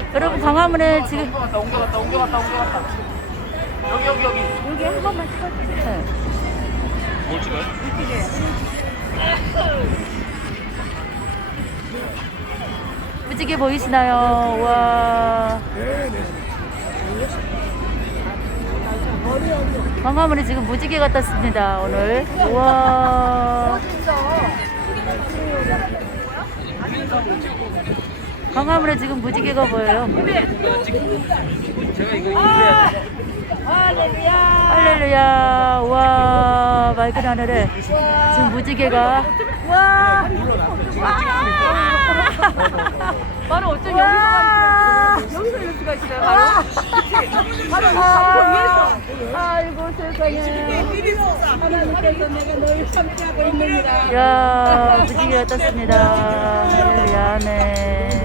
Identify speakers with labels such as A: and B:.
A: 여러분 광화문에 지금
B: 옮겨갔다. 여기.
C: 여기 한 번만 찍어주세요.
A: 네.
B: 뭘 찍어요?
A: 무지개 보이시나요? 와. 광화문에 지금 무지개가 떴습니다 오늘. 와. 광화문에 지금 무지개가 보여요.
B: 제가 이거 해야 돼.
A: 할렐루야. 와, 맑은 하늘에 지금 무지개가. 와.
C: 바로 어쩜 여기서 이럴 수가 있어요. 바로 위에서. 아이고 세상에. 하나님께서 내가 널 함께하고 있느니라.
A: 야, 무지개가 떴습니다. 할렐루야. 아멘.